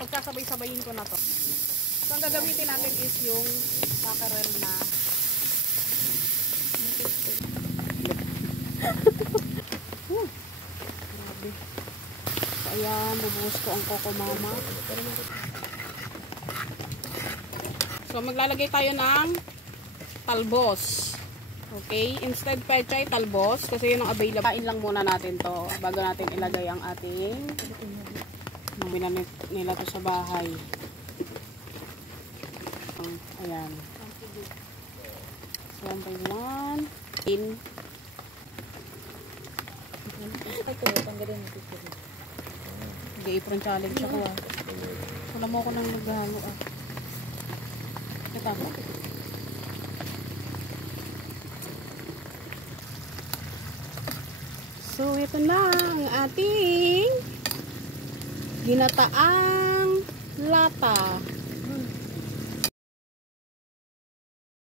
Pagsasabay-sabayin ko na to. So, ang gagamitin natin is yung mackerel na grabe. So, ayan, bubuhos ko ang Coco Mama. So, maglalagay tayo ng talbos. Okay? Instead pechay, talbos. Kasi yun ang available. Kain lang muna natin to bago natin ilagay ang ating binanit nila to sa bahay. Ayan. So, 1 by 1. In. Mag-apron challenge ako ah. Wala mo ako nang naghahalo ah. Kita mo? So, ito na ang ating ginataang lata.